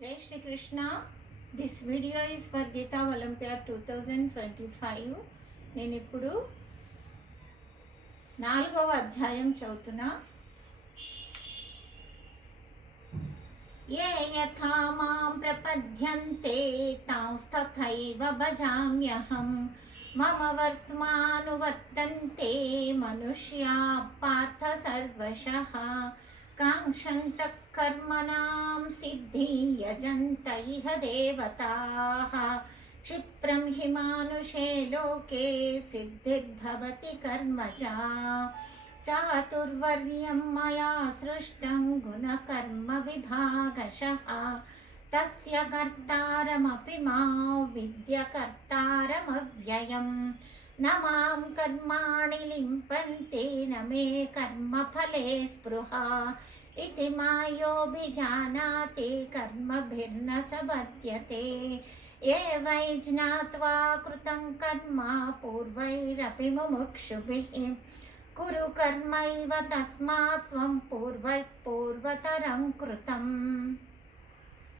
Jai Shri Krishna. This video is for Gita Olympiad 2025. నేను ఇప్పుడు 4వ అధ్యాయం చదువుతున్నా. ఏ యథా మాం ప్రపద్యంతే తాంస్తథైవ భజామ్యహం మమ వర్త్మానువర్తంతే మనుష్యా పార్థ సర్వశః కాంక్షంతః కర్మణాం సిద్ధి యజంత ఇహ దేవతాః క్షిప్రం హి మానుషే లోకే సిద్ధిర్భవతి కర్మజా చాతుర్వర్యం మయా సృష్టం గుణకర్మ విభాగశః తస్య కర్తారమపి మా విద్య కర్తారమవ్యయం న మాం కర్మాణి లింపంతే న మే కర్మఫలే స్పృహా ఇతి మాయోభిజానాతి కర్మభిర్న స బధ్యతే ఏవై జ్ఞాత్వా కృతం కర్మ పూర్వైరపి ముముక్షుభిః కురు కర్మైవ తస్మాత్ త్వం పూర్వతరం కృతం.